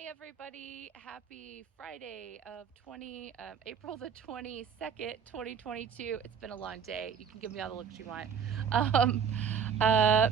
Hey everybody, happy Friday of April the 22nd, 2022. It's been a long day. You can give me all the looks you want. Um,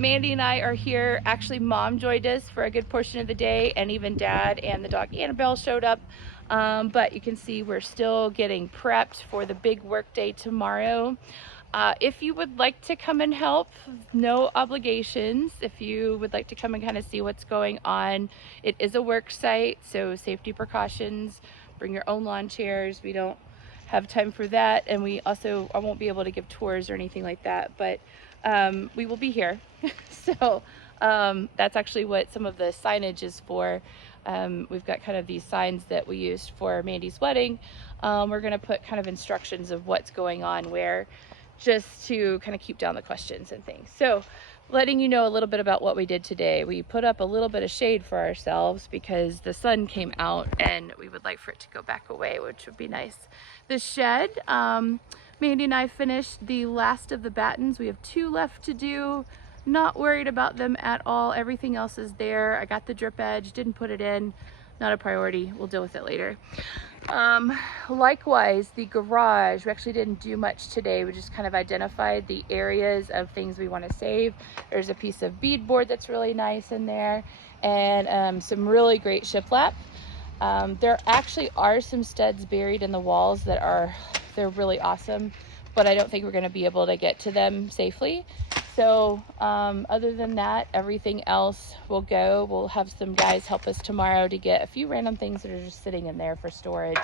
Mandy and I are here. Actually, Mom joined us for a good portion of the day, and even Dad and the dog Annabelle showed up. But you can see we're still getting prepped for the big work day tomorrow. If you would like to come and help, no obligations. If you would like to come and kind of see what's going on, it is a work site, so safety precautions, bring your own lawn chairs. We don't have time for that, and I won't be able to give tours or anything like that, but we will be here. So that's actually what some of the signage is for. We've got kind of these signs that we used for Mandy's wedding. We're going to put kind of instructions of what's going on where, just to kind of keep down the questions and things. So letting you know a little bit about what we did today. We put up a little bit of shade for ourselves because the sun came out and we would like for it to go back away, which would be nice. The shed, Mandy and I finished the last of the battens. We have 2 left to do. Not worried about them at all. Everything else is there. I got the drip edge, didn't put it in. Not a priority. We'll deal with it later. Likewise, the garage, we actually didn't do much today. We just kind of identified the areas of things we want to save. There's a piece of beadboard that's really nice in there, and some really great shiplap. There actually are some studs buried in the walls they're really awesome, but I don't think we're going to be able to get to them safely. So other than that, everything else will go. We'll have some guys help us tomorrow to get a few random things that are just sitting in there for storage,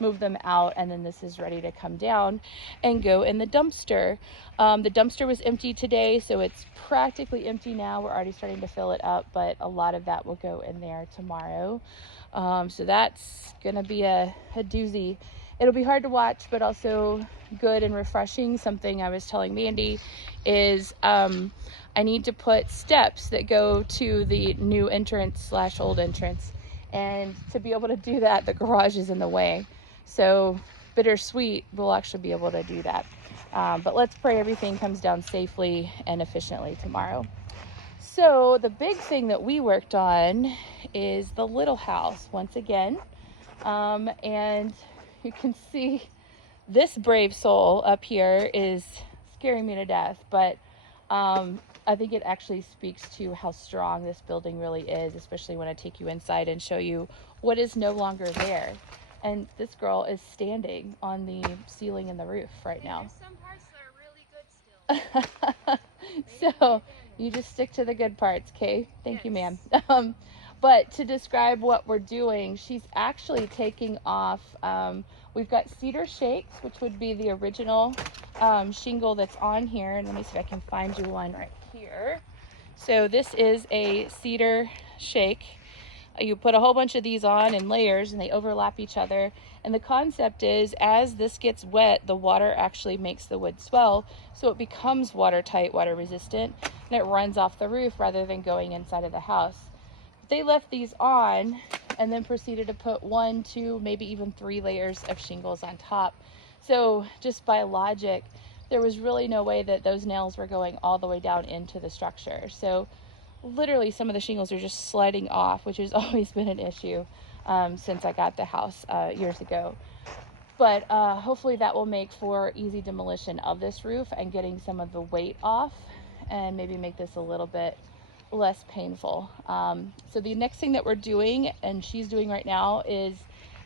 move them out, and then this is ready to come down and go in the dumpster. The dumpster was empty today, so it's practically empty now. We're already starting to fill it up, but a lot of that will go in there tomorrow. So that's gonna be a doozy. It'll be hard to watch, but also good and refreshing. Something I was telling Mandy is I need to put steps that go to the new entrance / old entrance. And to be able to do that, the garage is in the way. So bittersweet, we'll actually be able to do that. But let's pray everything comes down safely and efficiently tomorrow. So the big thing that we worked on is the little house once again. And you can see this brave soul up here is scaring me to death, but I think it actually speaks to how strong this building really is, especially when I take you inside and show you what is no longer there. And this girl is standing on the ceiling and the roof right now. There's some parts that are really good still. So you just stick to the good parts, okay? Thank you, Yes. ma'am. But to describe what we're doing, she's actually taking off, we've got cedar shakes, which would be the original shingle that's on here. And let me see if I can find you one right here. So this is a cedar shake. You put a whole bunch of these on in layers and they overlap each other. And the concept is, as this gets wet, the water actually makes the wood swell, so it becomes watertight, water resistant, and it runs off the roof rather than going inside of the house. They left these on and then proceeded to put 1, 2, maybe even 3 layers of shingles on top. So just by logic, there was really no way that those nails were going all the way down into the structure. So literally some of the shingles are just sliding off, which has always been an issue since I got the house years ago. But hopefully that will make for easy demolition of this roof and getting some of the weight off and maybe make this a little bit less painful. So the next thing that we're doing, and she's doing right now, is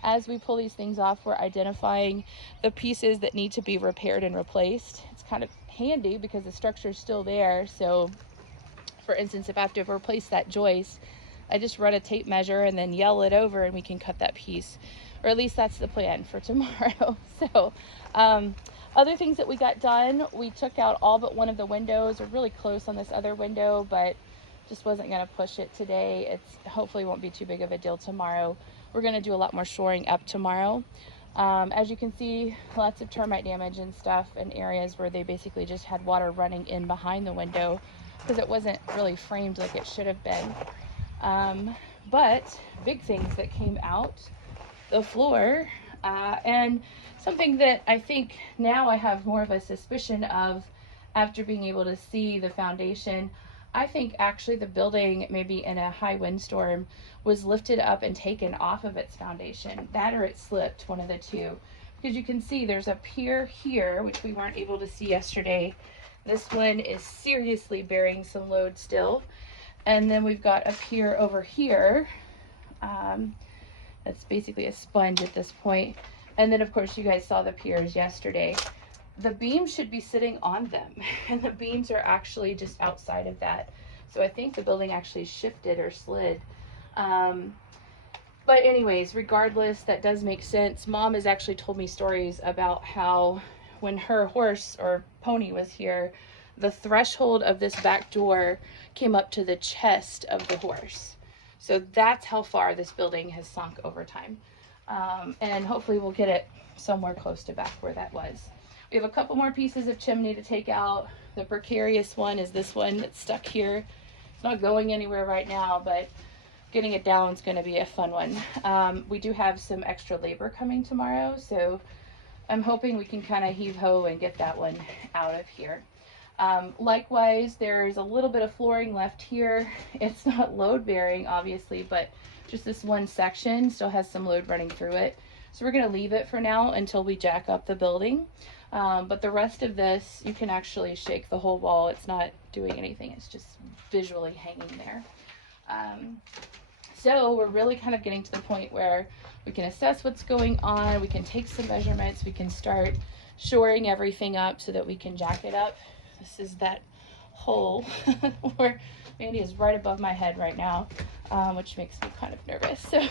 as we pull these things off, we're identifying the pieces that need to be repaired and replaced. It's kind of handy because the structure is still there. So for instance, if I have to replace that joist, I just run a tape measure and then yell it over and we can cut that piece. Or at least that's the plan for tomorrow. So other things that we got done, we took out all but one of the windows. We're really close on this other window, but just wasn't going to push it today. It's hopefully won't be too big of a deal tomorrow. We're going to do a lot more shoring up tomorrow. As you can see, lots of termite damage and stuff in areas where they basically just had water running in behind the window because it wasn't really framed like it should have been. But big things that came out, the floor, and something that I think now I have more of a suspicion of after being able to see the foundation. I think actually the building, maybe in a high windstorm, was lifted up and taken off of its foundation. That or it slipped, one of the two. Because you can see there's a pier here, which we weren't able to see yesterday. This one is seriously bearing some load still. And then we've got a pier over here. That's basically a sponge at this point. And then of course you guys saw the piers yesterday. The beams should be sitting on them, and the beams are actually just outside of that. So I think the building actually shifted or slid. But anyways, regardless, that does make sense. Mom has actually told me stories about how when her horse or pony was here, the threshold of this back door came up to the chest of the horse. So that's how far this building has sunk over time. And hopefully we'll get it somewhere close to back where that was. We have a couple more pieces of chimney to take out. The precarious one is this one that's stuck here. It's not going anywhere right now, but getting it down is going to be a fun one. We do have some extra labor coming tomorrow, so I'm hoping we can kind of heave-ho and get that one out of here. Likewise, there's a little bit of flooring left here. It's not load-bearing, obviously, but just this one section still has some load running through it. So we're going to leave it for now until we jack up the building. But the rest of this, you can actually shake the whole wall. It's not doing anything. It's just visually hanging there. So we're really kind of getting to the point where we can assess what's going on. We can take some measurements. We can start shoring everything up so that we can jack it up. This is that hole where Mandy is right above my head right now, which makes me kind of nervous. So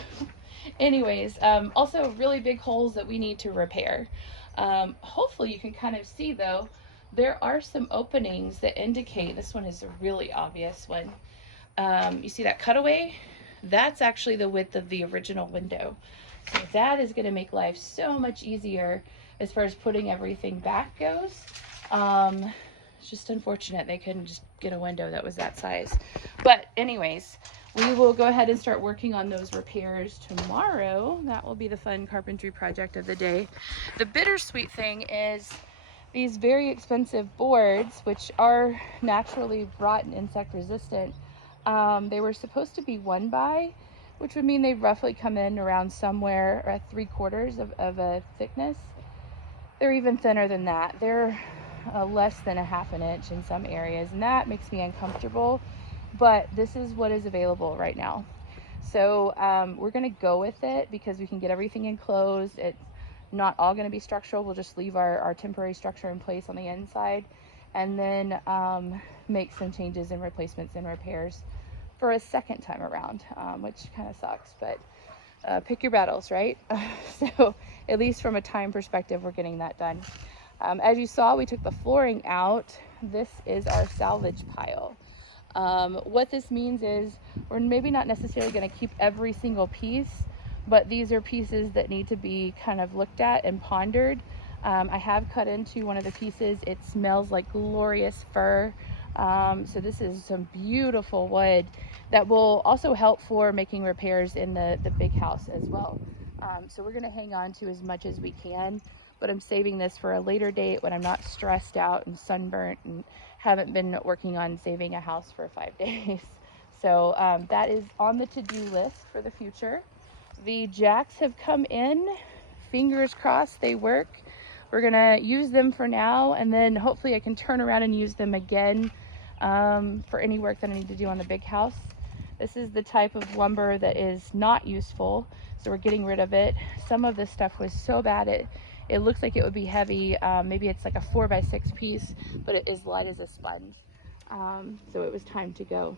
anyways, also really big holes that we need to repair. Hopefully you can kind of see though, there are some openings that indicate, this one is a really obvious one. You see that cutaway? That's actually the width of the original window. So that is going to make life so much easier as far as putting everything back goes. It's just unfortunate they couldn't just get a window that was that size. But anyways, we will go ahead and start working on those repairs tomorrow. That will be the fun carpentry project of the day. The bittersweet thing is these very expensive boards, which are naturally rot and insect resistant, they were supposed to be 1x, which would mean they roughly come in around somewhere at 3/4 of a thickness. They're even thinner than that. They're less than a 1/2 inch in some areas, and that makes me uncomfortable. But this is what is available right now. So we're going to go with it because we can get everything enclosed. It's not all going to be structural. We'll just leave our temporary structure in place on the inside, and then make some changes and replacements and repairs for a second time around, which kind of sucks, but pick your battles, right? So at least from a time perspective, we're getting that done. As you saw, we took the flooring out. This is our salvage pile. What this means is we're maybe not necessarily going to keep every single piece, but these are pieces that need to be kind of looked at and pondered. I have cut into one of the pieces. It smells like glorious fir. So this is some beautiful wood that will also help for making repairs in the big house as well. So we're going to hang on to as much as we can, but I'm saving this for a later date when I'm not stressed out and sunburnt and haven't been working on saving a house for 5 days. So that is on the to-do list for the future. The jacks have come in. Fingers crossed they work. We're gonna use them for now, and then hopefully I can turn around and use them again for any work that I need to do on the big house. This is the type of lumber that is not useful, so we're getting rid of it. Some of this stuff was so bad it looks like it would be heavy. Maybe it's like a 4x6 piece, but it is light as a sponge. So it was time to go.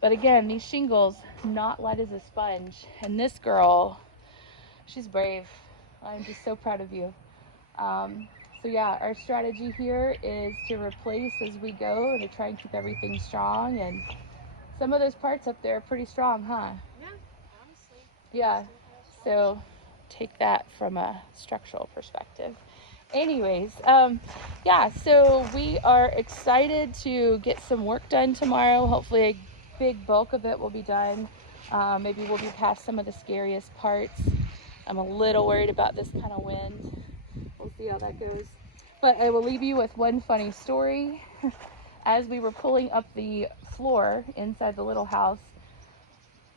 But again, these shingles, not light as a sponge. And this girl, she's brave. I'm just so proud of you. So yeah, our strategy here is to replace as we go and to try and keep everything strong. And some of those parts up there are pretty strong, huh? Yeah, honestly. Yeah, so take that from a structural perspective. Anyways, yeah, so we are excited to get some work done tomorrow. Hopefully a big bulk of it will be done. Maybe we'll be past some of the scariest parts. I'm a little worried about this kind of wind. We'll see how that goes. But I will leave you with one funny story. as we were pulling up the floor inside the little house,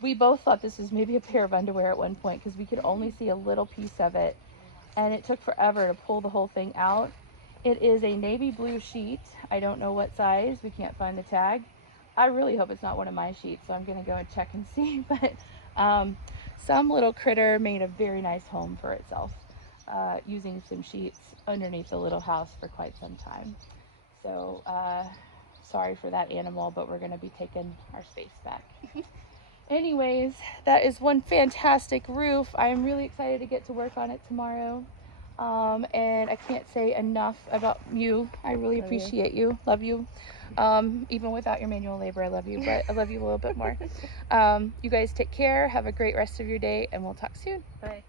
we both thought this was maybe a pair of underwear at one point because we could only see a little piece of it, and it took forever to pull the whole thing out. It is a navy blue sheet. I don't know what size. We can't find the tag. I really hope it's not one of my sheets, so I'm going to go and check and see. But some little critter made a very nice home for itself using some sheets underneath the little house for quite some time. So sorry for that animal, but we're going to be taking our space back. Anyways, that is one fantastic roof. I'm really excited to get to work on it tomorrow. And I can't say enough about you. I really appreciate you. Love you. Even without your manual labor, I love you, but I love you a little bit more. You guys take care. Have a great rest of your day, and we'll talk soon. Bye.